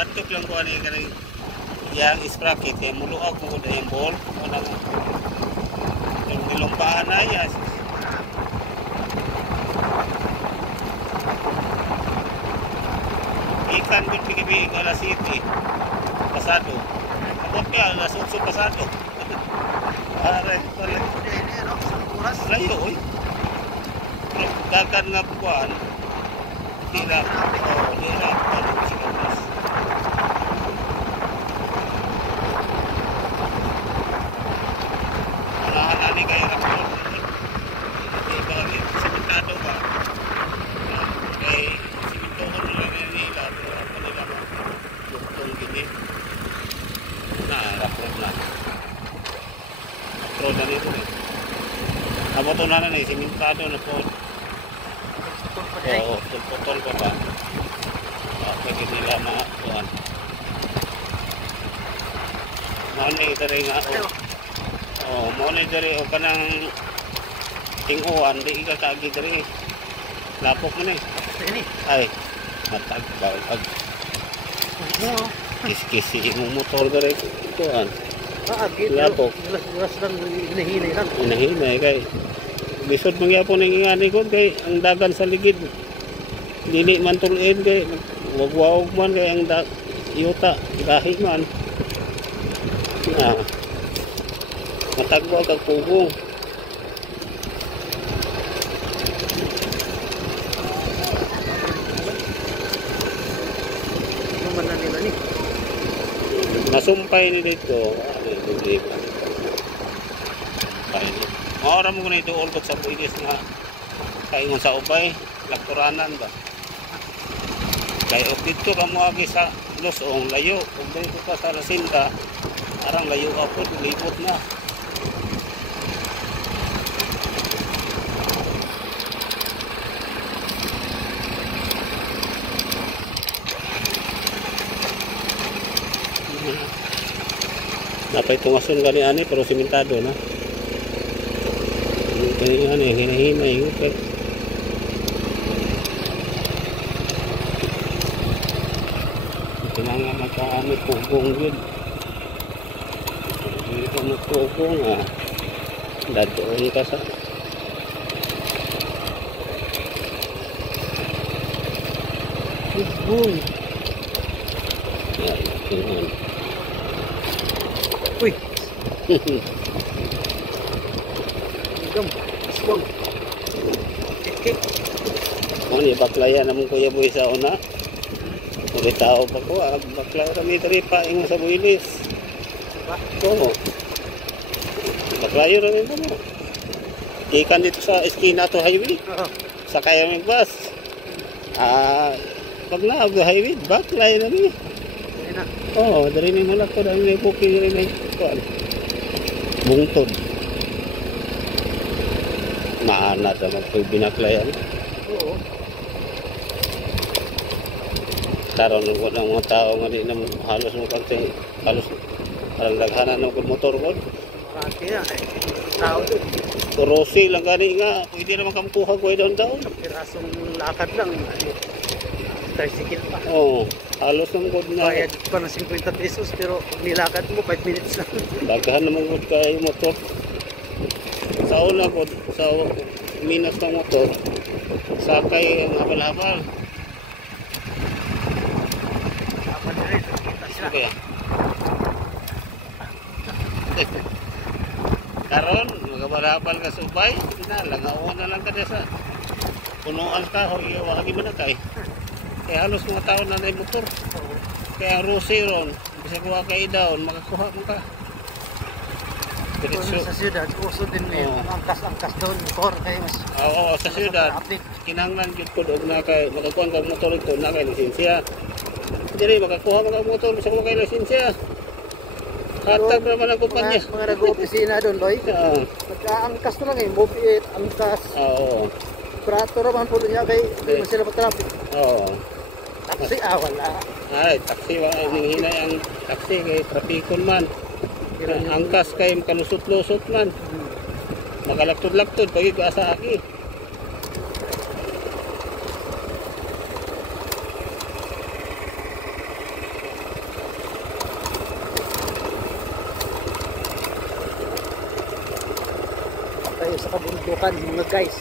Gihantok lang ko ani kanang yang sprocket kay muluag mo na yung ball. Ano nga. Yung nilumpaan na yan. Ikan din pigibig alas 7. Pasado. Abot ka alas 8 pasado. Are, layo oy. Dagan nga buwan. Dila. Oh, dila. Ani kayo na po. Hindi ba kami simentado ba? Kay simento ko nila nila. Ano nila ba? Luktong gini. Rough na. Rough na nito eh. Amo to na na simentado na po. Oo, putol pa ba? Pwede nila maakuan. Mauni ito rin nga o. Oh, mo ni diri o kanang tinguan di ka kaagi diri. Lapok mo ni. Ay, matag bawag. Kis-kis imong motor diri kuan. Lapok. Glas lang hinahinay lang. Hinahinay kay bisod mangyapon ning ingani ko kay ang dagan sa ligid. Dili man tulin kay wag-wag man kay ang yuta gahi man. Matagwa kag pugong. Naman na nila ni. Nasumpay ni dito. Hindi pa. Maora mo na ito ulbot sa builis nga kaingon sa ubay. Lakturanan ba? Kaya dito ka mo agi sa Losong layo. Kung dito ka sa Lasinda, arang layo ako, libot na. Napay tungason gani ani pero simentado na. Kani ani hinahinay okay. Kinanga makaano pugong yun. Dito mo pugong dadoy ka sa pugong. Ay, yun. Uy. Gam, asbang. Ni baklaya namon Kuya Boy sa una. May tao pa ko, baklaya kami diri pa ingon sa builis. Oo. Baklaya rin mo. Ikan dito sa eskina to highway. Sakay ang bus. Pag na highway, baklaya na ni. Oo, dari ni mulak ko dahil may booking rin may kuan. Bungtod. Maana sa magpibinaklayan. Oo. Karon ng mga tao nga di na halos mo kante halos parang daghanan ng motor ko. Kaya tao doon. Turosi lang gani nga, pwede naman kamkuha ko doon daon. Pirasong lakad lang. Tricycle pa. Oo. Halos ng good na. Bayad pa ng 50 pesos pero nilakad mo 5 minutes lang. Daghan naman good kayo motor. Sa una ko, sa minas ng motor, sakay ang habal-habal. Apa na rin? Sige. Karon, maghabal-habal ka sa ubay, langawan na lang ka sa punuan ka, wagi mo na kay. Kaya halos mga tao na may motor. Kaya ang rusi ron, bisa kuha kayo down, makakuha mo ka. Sa siyudad, uso din mo yung angkas doon, motor kayo mas. Oo, sa siyudad, kinanglan yun ko doon na kayo, makakuha ka motor ito, na kayo lisensya. Hindi rin, makakuha mo ka motor, bisa kuha kayo lisensya. Hatag naman ang kumpanya. Mga nag-opisina doon, Loy. Pagka-angkas na lang eh, mobile, angkas. Oo. Prato naman po niya kay hindi sila matraffic. Oo. Taxi, wala. Ay, taxi, hinay ang taxi kay trapikon man. Angkas kay kalusot-lusot man. Makalaktod-laktod, pagig asa aki. sa kabundukan mga guys.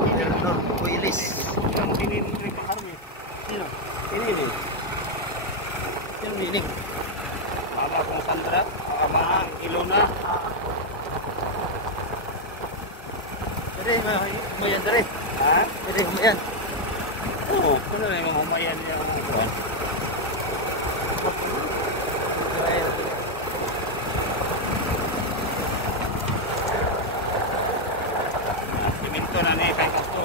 Gobernador Builis. Ang pinili pa kami. Sino? Pinili. Sino meaning? Mama kong Sandra, Mama Ilona. Dire, humayan dire. Ha? Dire, humayan. Oo, kung na yung humayan niya ang kuwan. Siminto na ni kay Kasto.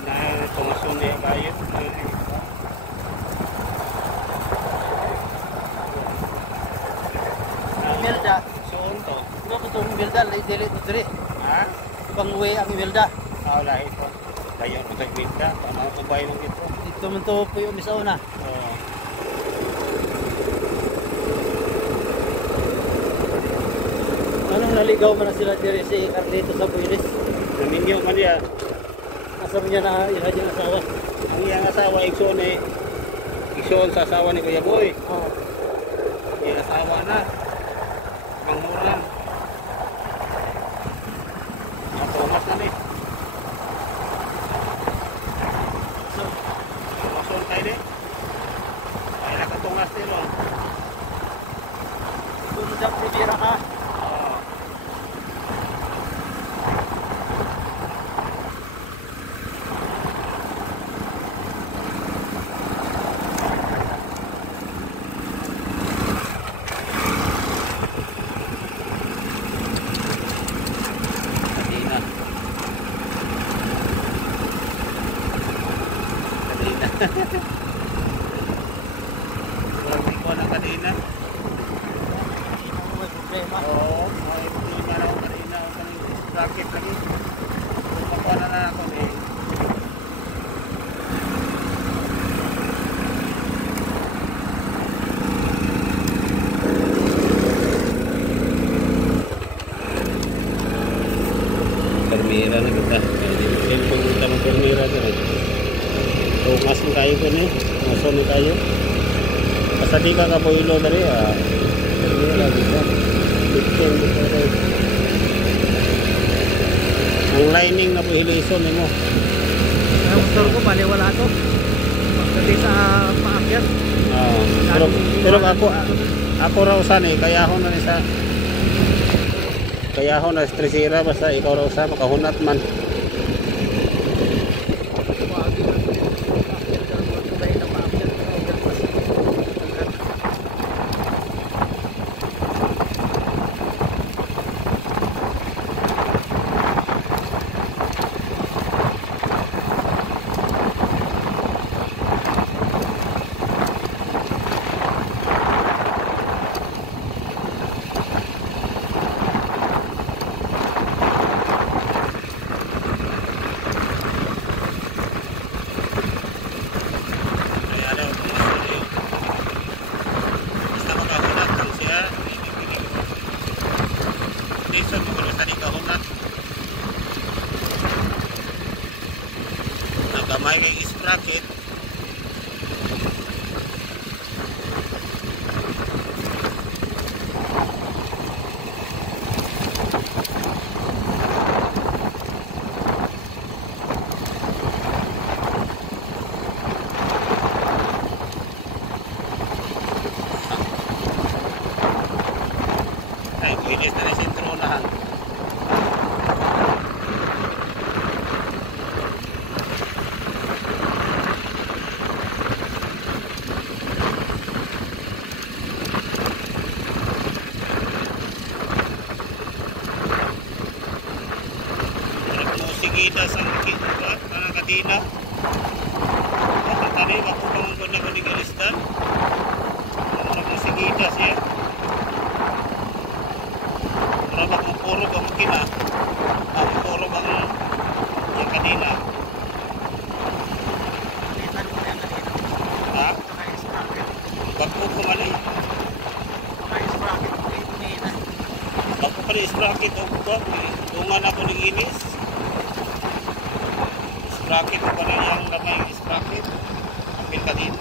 Na tumasun niya bayot. Imelda. Soon to. Ano ko itong Imelda? Dili ito dire. Ha? Ibang way ang Imelda. Lahi po. Bayon ko sa Binta. Tama ko bayo ng ito. Dito man to po yung isa una. Oo. Anong naligaw man na sila dire si Carlito sa Builis? Naminyo man niya. Asa man niya na yung yung asawa? Ang iyang asawa, Igsoon sa asawa ni Kuya Boy. Oo. Iyang asawa na. Pangmuran. Mga Thomas na ni. So, Masun tayo ni. Ay nakatungas nilo. kung daw Rivera ka, Oo. Kadina. Kadina. Grabe ko ng kadina. may problema. Oo, may problema na ako kanina. Ako kanina bracket lagi. Kumakuha na ako eh. Permira na kita. Cellphone kita ng permira na. Tungas mo kayo ko ni. Mason mo kayo. Basta di ka kapoilo na rin. Permira kita. Bitcoin dito rin. Ang lining na po hilison mo. Ang motor ko, bali wala to. Pagdating sa paakyat. Pero ako raw san eh. Kaya ako na sa kaya ako na stresira basta ikaw raw sa makahunat man. Gamay kay sprocket. Ay, bilis na sentro lahat. Kita sa kita kanang kadina. Tadi waktu panggon ko ni Galistan. Ano si kita siya. Pero bakit puro ba makina? Puro bang yung kadina? Ha? Bakit ko mali? Bago pa rin sprocket o buwan, dungan ako ng inis. Sprocket ko pa rin yung lamay yung sprocket. Apil ka dito.